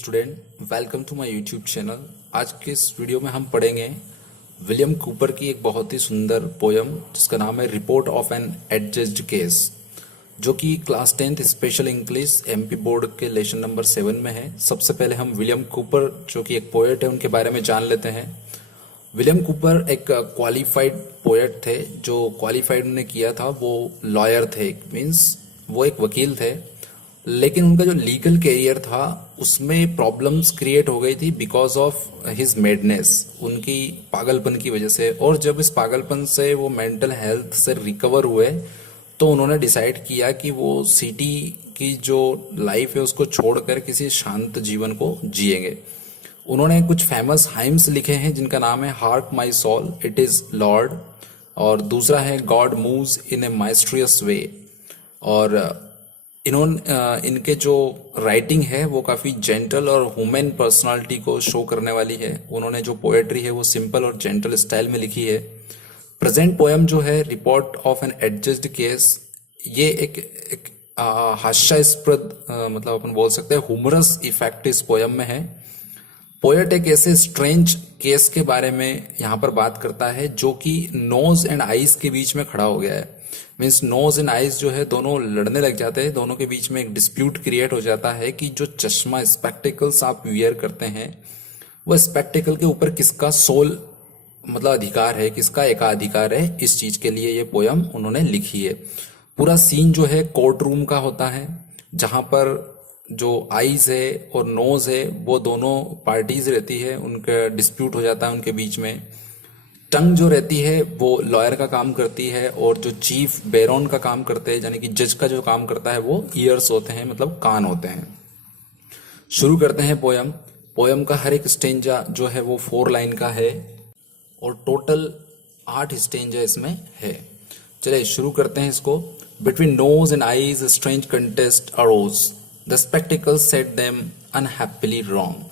Student, welcome to my YouTube channel. आज के इस वीडियो में हम पढ़ेंगे विलियम कूपर की एक बहुत ही सुंदर पोयम जिसका नाम है रिपोर्ट ऑफ एन एडजस्ड केस, जो कि class 10th special English MP board के लेसन नंबर 7 में है। सबसे पहले हम विलियम कूपर जो कि एक पोएट है उनके बारे में जान लेते हैं। विलियम कूपर एक क्वालिफाइड पोएट थे। जो क्वालिफाइड उन्होंने किया था वो लॉयर थे, मीन्स वो एक वकील थे, लेकिन उनका जो लीगल कैरियर था उसमें प्रॉब्लम्स क्रिएट हो गई थी बिकॉज ऑफ हिज मेडनेस, उनकी पागलपन की वजह से। और जब इस पागलपन से वो मेंटल हेल्थ से रिकवर हुए तो उन्होंने डिसाइड किया कि वो सिटी की जो लाइफ है उसको छोड़कर किसी शांत जीवन को जिएंगे। उन्होंने कुछ फेमस हाइम्स लिखे हैं जिनका नाम है hark my soul it is lord, और दूसरा है गॉड मूव्स इन ए माइस्ट्रियस वे। और इनके जो राइटिंग है वो काफ़ी जेंटल और ह्यूमन पर्सनालिटी को शो करने वाली है। उन्होंने जो पोएट्री है वो सिंपल और जेंटल स्टाइल में लिखी है। प्रेजेंट पोएम जो है रिपोर्ट ऑफ एन एडजस्ड केस, ये एक हास्यास्पद मतलब अपन बोल सकते हैं ह्यूमरस इफेक्ट इस पोएम में है। पोएट एक ऐसे स्ट्रेंज केस के बारे में यहाँ पर बात करता है जो कि नोज एंड आईज के बीच में खड़ा हो गया है। मीन्स नोज एंड आईज जो है दोनों लड़ने लग जाते हैं, दोनों के बीच में एक डिस्प्यूट क्रिएट हो जाता है कि जो चश्मा स्पेक्टिकल्स आप वियर करते हैं वो स्पेक्टिकल के ऊपर किसका सोल मतलब अधिकार है, किसका एकाधिकार है। इस चीज के लिए ये पोयम उन्होंने लिखी है। पूरा सीन जो है कोर्ट रूम का होता है, जहां पर जो आईज है और नोज है वो दोनों पार्टीज रहती है, उनका डिस्प्यूट हो जाता है उनके बीच में। टंग जो रहती है वो लॉयर का काम करती है, और जो चीफ बेरोन का काम करते हैं यानी कि जज का जो काम करता है वो ईयर्स होते हैं, मतलब कान होते हैं। शुरू करते हैं पोयम। पोयम का हर एक स्टेंजा जो है वो 4 लाइन का है और टोटल 8 स्टेंजा इसमें है। चलिए शुरू करते हैं इसको। Between nose and eyes strange contest arose, the spectacles set them unhappily wrong,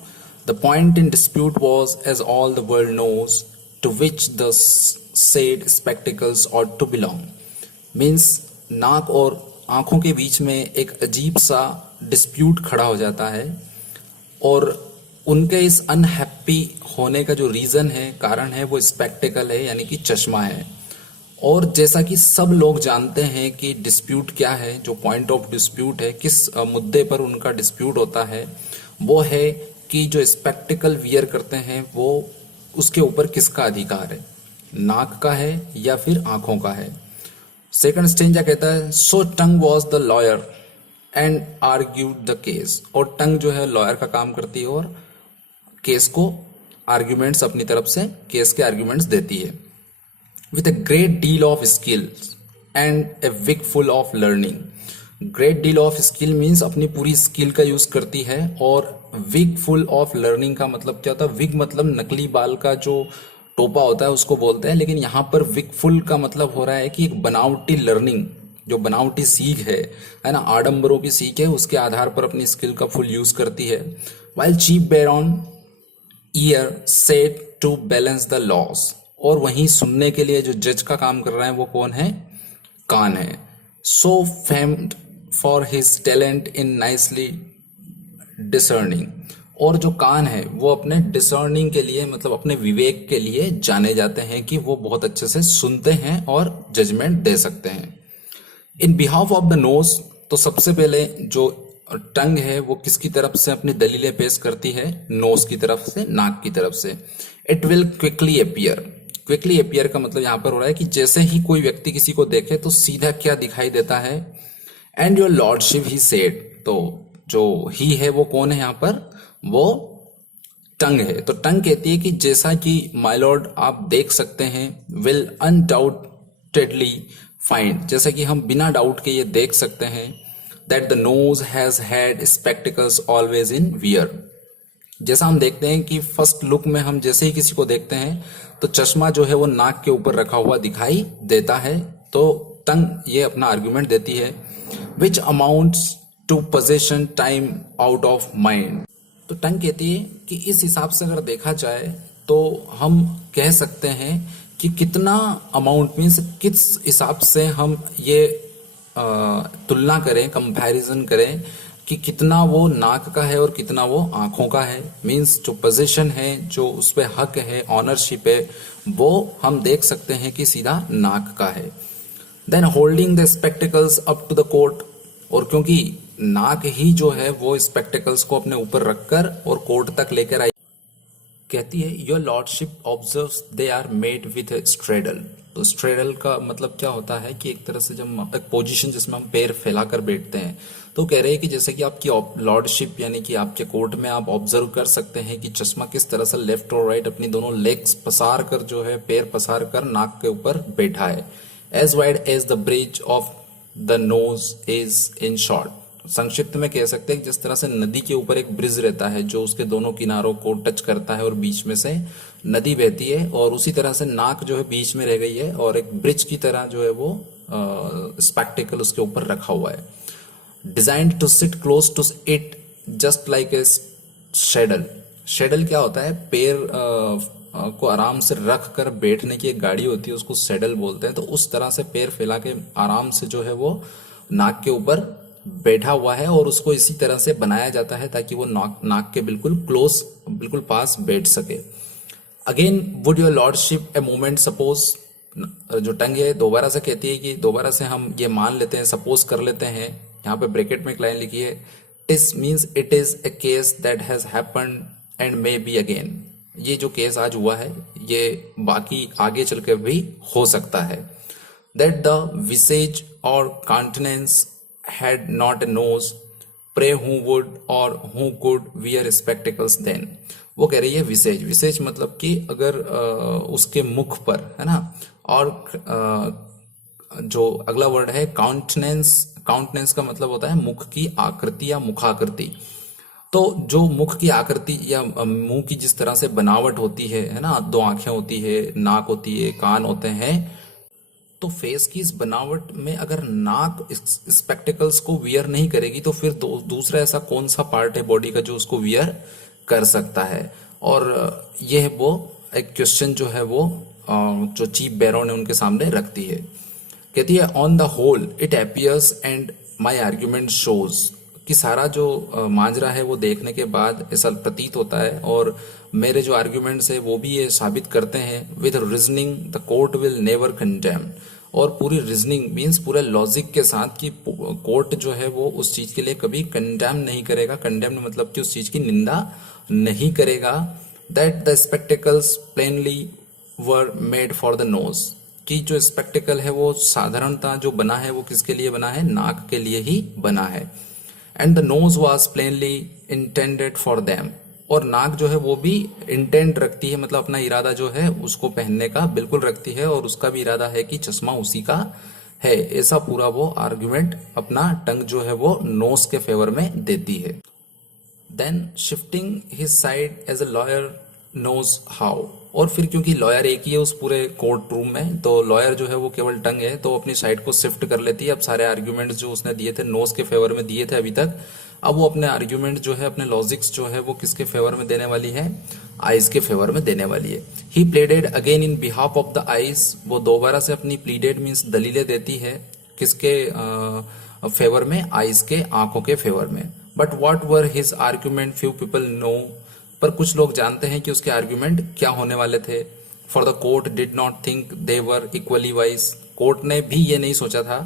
the point in dispute was as all the world knows to which the said spectacles ought to belong। Means नाक और आंखों के बीच में एक अजीब सा dispute खड़ा हो जाता है, और उनके इस अनहैप्पी होने का जो रीजन है, कारण है, वो स्पेक्टिकल है यानी कि चश्मा है। और जैसा कि सब लोग जानते हैं कि डिस्प्यूट क्या है, जो पॉइंट ऑफ डिस्प्यूट है, किस मुद्दे पर उनका डिस्प्यूट होता है, वो है कि जो स्पेक्टिकल वियर करते हैं वो उसके ऊपर किसका अधिकार है, नाक का है या फिर आंखों का है। सेकंड स्टेंजा कहता है so tongue was the lawyer and argued the case. और टंग जो है लॉयर का काम करती है और केस को आर्ग्यूमेंट्स अपनी तरफ से केस के आर्ग्यूमेंट्स देती है। With a great deal of skill and a wig full of learning. Great deal of skill means अपनी पूरी स्किल का यूज करती है, और विग फुल ऑफ लर्निंग का मतलब क्या होता है? विग मतलब नकली बाल का जो टोपा होता है उसको बोलते हैं, लेकिन यहाँ पर विग फुल का मतलब हो रहा है कि एक बनावटी लर्निंग, जो बनावटी सीख है ना, आडंबरों की सीख है, उसके आधार पर अपनी स्किल का फुल यूज करती है। While chief baron ear sat to balance the laws. और वहीं सुनने के लिए जो जज का काम कर रहा है वो कौन है? कान है। So famed for his talent in nicely discerning. और जो कान है वो अपने डिसर्निंग के लिए, मतलब अपने विवेक के लिए जाने जाते हैं कि वो बहुत अच्छे से सुनते हैं और जजमेंट दे सकते हैं। इन बिहाफ ऑफ द नोज, तो सबसे पहले जो टंग है वो किसकी तरफ से अपनी दलीलें पेश करती है? नोज की तरफ से, नाक की तरफ से। It will quickly appear. Quickly appear का मतलब यहाँ पर हो रहा है कि जैसे ही कोई व्यक्ति किसी को देखे तो सीधा क्या दिखाई देता है? And your lordship he said. तो जो ही है वो कौन है यहाँ पर? वो टंग है। तो टंग कहती है कि जैसा कि माय लॉर्ड आप देख सकते हैं, विल अनडाउटेडली फाइंड, जैसा कि हम बिना डाउट के ये देख सकते हैं, that the nose has had spectacles always in wear. जैसा हम देखते हैं कि फर्स्ट लुक में हम जैसे ही किसी को देखते हैं तो चश्मा जो है वो नाक के ऊपर रखा हुआ दिखाई देता है। तो टंग ये अपना आर्ग्यूमेंट देती है, which amounts to possession time out of mind. तो टंग कहती है कि इस हिसाब से अगर देखा जाए तो हम कह सकते हैं कि कितना अमाउंट मीन्स किस हिसाब से हम ये तुलना करें, कंपैरिजन करें कि कितना वो नाक का है और कितना वो आंखों का है। मीन्स जो पोजीशन है, जो उस पे हक है, ऑनरशिप है, वो हम देख सकते हैं कि सीधा नाक का है। Then holding the spectacles up to the court, और क्योंकि नाक ही जो है वो स्पेक्टिकल्स को अपने ऊपर रखकर और कोर्ट तक लेकर आई, कहती है your lordship observes they are made with straddle. तो स्ट्रेडल का मतलब क्या होता है कि एक तरह से जब एक पोजीशन जिसमें हम पैर फैलाकर बैठते हैं, तो कह रहे हैं कि जैसे कि आपकी लॉर्डशिप यानी कि आपके कोर्ट में आप ऑब्जर्व कर सकते हैं कि चश्मा किस तरह से लेफ्ट और राइट अपनी दोनों लेग्स पसार कर जो है पैर पसार कर नाक के ऊपर बैठा है। As wide as the bridge of the nose is in short. संक्षिप्त में कह सकते हैं जिस तरह से नदी के ऊपर एक ब्रिज रहता है जो उसके दोनों किनारों को टच करता है और बीच में से नदी बहती है, और उसी तरह से नाक जो है बीच में रह गई है और एक ब्रिज की तरह जो है वो स्पेक्टिकल उसके ऊपर रखा हुआ है। Designed to sit close to it just like a saddle. Saddle क्या होता है? पैर को आराम से रख कर बैठने की एक गाड़ी होती है, उसको सेडल बोलते हैं। तो उस तरह से पैर फैला के आराम से जो है वो नाक के ऊपर बैठा हुआ है, और उसको इसी तरह से बनाया जाता है ताकि वो नाक के बिल्कुल क्लोज, बिल्कुल पास बैठ सके। Again would your lordship a moment suppose, जो टंग है दोबारा से कहती है कि दोबारा से हम ये मान लेते हैं, सपोज कर लेते हैं। यहाँ पे ब्रैकेट में एक लाइन लिखी है, it means it is a case that has happened and may be again. ये जो केस आज हुआ है ये बाकी आगे चलकर भी हो सकता है। दैट द विसेज और countenance had not a nose, pray who would or who could wear spectacles then। वो कह रही है विसेज, विसेज मतलब कि अगर उसके मुख पर है ना, और जो अगला वर्ड है काउंटनेंस, काउंटनेंस का मतलब होता है मुख की आकृति या मुखाकृति। तो जो मुख की आकृति या मुंह की जिस तरह से बनावट होती है ना, दो आंखें होती है, नाक होती है, कान होते हैं, तो फेस की इस बनावट में अगर नाक स्पेक्टिकल्स को वियर नहीं करेगी तो फिर दूसरा ऐसा कौन सा पार्ट है बॉडी का जो उसको वियर कर सकता है। और यह वो एक क्वेश्चन जो है वो जो चीफ बैरो ने उनके सामने रखती है। कहती है on the whole it appears and my argument shows, कि सारा जो मांजरा है वो देखने के बाद ऐसा प्रतीत होता है और मेरे जो आर्ग्यूमेंट्स है वो भी ये साबित करते हैं with reasoning the court will never condemn. और पूरी रीजनिंग मीन्स पूरे लॉजिक के साथ कि कोर्ट जो है वो उस चीज के लिए कभी कंडेम नहीं करेगा। कंडेम मतलब कि उस चीज की निंदा नहीं करेगा। That the spectacles plainly were made for the nose, कि जो स्पेक्टिकल है वो साधारणतः जो बना है वो किसके लिए बना है? नाक के लिए ही बना है। And the nose was plainly intended for them, और नाक जो है वो भी इंटेंट रखती है, मतलब अपना इरादा जो है उसको पहनने का बिल्कुल रखती है, और उसका भी इरादा है कि चश्मा उसी का है। ऐसा पूरा वो आर्ग्यूमेंट अपना टंग जो है वो नोज के फेवर में देती है। Then shifting his side as a lawyer knows how, और फिर क्योंकि लॉयर एक ही है उस पूरे कोर्ट रूम में, तो लॉयर जो है वो केवल टंग है, तो अपनी साइड को शिफ्ट कर लेती है। अब सारे आर्ग्यूमेंट्स जो उसने दिए थे नोज के फेवर में दिए थे अभी तक, अब वो अपने आर्ग्यूमेंट जो है, अपने लॉजिक्स जो है वो किसके फेवर में देने वाली है? आइज के फेवर में देने वाली है। He pleaded again in behalf of the eyes, वो दोबारा से अपनी प्लीडेड मीन्स दलीलें देती है किसके फेवर में? आइज के, आंखों के फेवर में। But what were his argument few people know, पर कुछ लोग जानते हैं कि उसके आर्ग्यूमेंट क्या होने वाले थे। For the court did not think they were equally wise, court ने भी ये नहीं सोचा था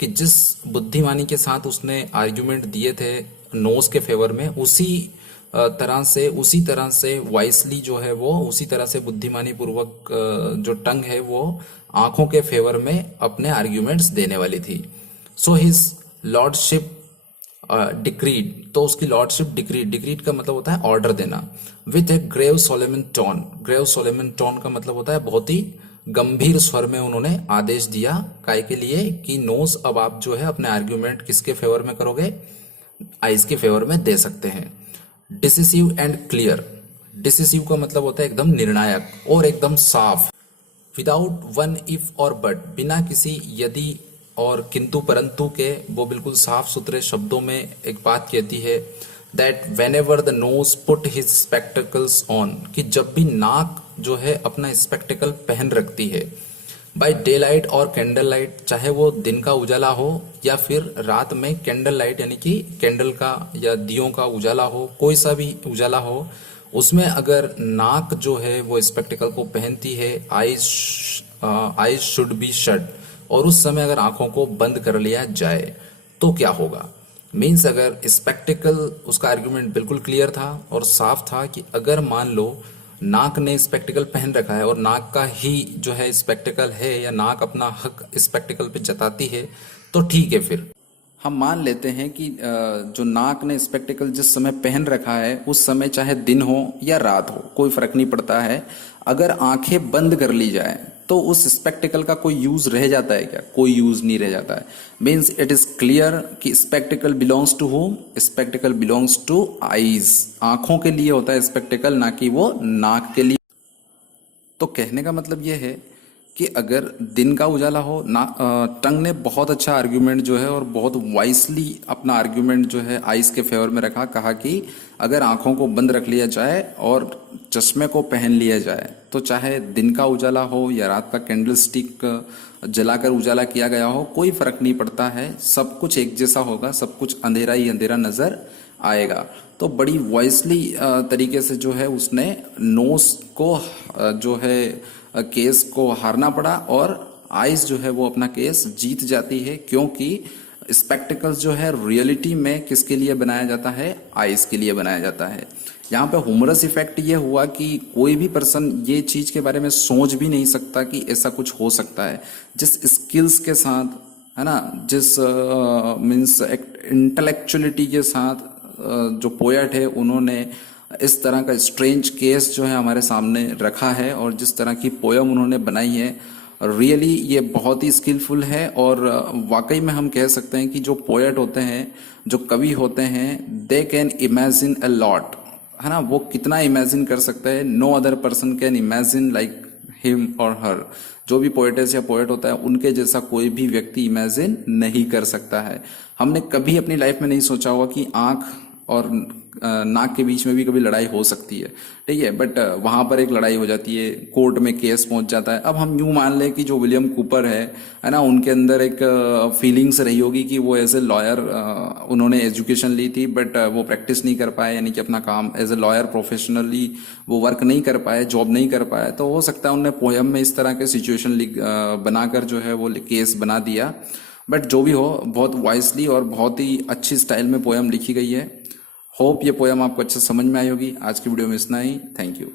कि जिस बुद्धिमानी के साथ उसने आर्ग्यूमेंट दिए थे नोज के फेवर में, उसी तरह से वाइसली जो है वो, उसी तरह से बुद्धिमानी पूर्वक जो टंग है वो आंखों के फेवर में अपने आर्ग्यूमेंट्स देने वाली थी। सो हिज लॉर्डशिप डिक्रीड, तो उसकी लॉर्डशिप डिक्रीड, डिक्रीड का मतलब होता है ऑर्डर देना। With a grave solemn tone, grave solemn tone का मतलब होता है बहुत ही गंभीर स्वर में उन्होंने आदेश दिया। काय के लिए? कि नोज अब आप जो है अपने आर्ग्यूमेंट किसके फेवर में करोगे? आइज के फेवर में दे सकते हैं। डिसिसिव एंड क्लियर, डिसिसिव का मतलब होता है एकदम निर्णायक और एकदम साफ। विदाउट वन इफ और बट, बिना किसी यदि और किंतु परंतु के, वो बिल्कुल साफ सुथरे शब्दों में एक बात कहती है। That when ever the nose put his spectacles on, कि जब भी नाक जो है अपना स्पेक्टिकल पहन रखती है, बाय डे लाइट और कैंडल लाइट, चाहे वो दिन का उजाला हो या फिर रात में कैंडल लाइट यानी कि कैंडल का या दियों का उजाला हो, कोई सा भी उजाला हो, उसमें अगर नाक जो है वो स्पेक्टिकल को पहनती है, आईज शुड बी शट, और उस समय अगर आंखों को बंद कर लिया जाए तो क्या होगा। मीन्स अगर स्पेक्टिकल, उसका आर्गुमेंट बिल्कुल क्लियर था और साफ था कि अगर मान लो नाक ने स्पेक्टिकल पहन रखा है और नाक का ही जो है स्पेक्टिकल है या नाक अपना हक स्पेक्टिकल पे जताती है तो ठीक है, फिर हम मान लेते हैं कि जो नाक ने स्पेक्टिकल जिस समय पहन रखा है उस समय चाहे दिन हो या रात हो कोई फर्क नहीं पड़ता है, अगर आंखें बंद कर ली जाए तो उस स्पेक्टिकल का कोई यूज रह जाता है क्या? कोई यूज नहीं रह जाता है। मीन्स इट इज क्लियर कि spectacle belongs to home, spectacle belongs to eyes, आंखों के लिए होता है स्पेक्टिकल, ना कि वो नाक के लिए। तो कहने का मतलब ये है कि अगर दिन का उजाला हो ना, टंग ने बहुत अच्छा आर्ग्यूमेंट जो है और बहुत वाइसली अपना आर्ग्यूमेंट जो है आइस के फेवर में रखा, कहा कि अगर आंखों को बंद रख लिया जाए और चश्मे को पहन लिया जाए तो चाहे दिन का उजाला हो या रात का कैंडल स्टिक जलाकर उजाला किया गया हो, कोई फर्क नहीं पड़ता है, सब कुछ एक जैसा होगा, सब कुछ अंधेरा ही अंधेरा नजर आएगा। तो बड़ी वॉइसली तरीके से जो है उसने नोस को जो है केस को हारना पड़ा और आइस जो है वो अपना केस जीत जाती है, क्योंकि स्पेक्टिकल्स जो है रियलिटी में किसके लिए बनाया जाता है? आइस के लिए बनाया जाता है। यहाँ पे ह्यूमरस इफेक्ट ये हुआ कि कोई भी पर्सन ये चीज के बारे में सोच भी नहीं सकता कि ऐसा कुछ हो सकता है। जिस स्किल्स के साथ, है ना, जिस मीन्स इंटेलेक्चुअलिटी के साथ जो पोएट है उन्होंने इस तरह का स्ट्रेंज केस जो है हमारे सामने रखा है और जिस तरह की पोयम उन्होंने बनाई है, रियली ये बहुत ही स्किलफुल है। और वाकई में हम कह सकते हैं कि जो पोएट होते हैं, जो कवि होते हैं, they can imagine a lot, है ना, वो कितना इमेजिन कर सकता है, no other person can imagine like him और हर। जो भी पोएटेस या पोएट होता है उनके जैसा कोई भी व्यक्ति इमेजिन नहीं कर सकता है। हमने कभी अपनी लाइफ में नहीं सोचा होगा कि आंख और नाक के बीच में भी कभी लड़ाई हो सकती है, ठीक है, बट वहां पर एक लड़ाई हो जाती है, कोर्ट में केस पहुंच जाता है। अब हम यूं मान लें कि जो विलियम कूपर है ना, उनके अंदर एक फीलिंग्स रही होगी कि वो एज ए लॉयर उन्होंने एजुकेशन ली थी बट वो प्रैक्टिस नहीं कर पाए, यानी कि अपना काम एज ए लॉयर प्रोफेशनली वो वर्क नहीं कर पाए, जॉब नहीं कर पाए। तो हो सकता है उन्होंने पोयम में इस तरह के सिचुएशन बनाकर जो है वो केस बना दिया। बट जो भी हो, बहुत वाइसली और बहुत ही अच्छी स्टाइल में पोयम लिखी गई है। होप ये पोयम आपको अच्छे समझ में आई होगी। आज की वीडियो में इतना ही। Thank you.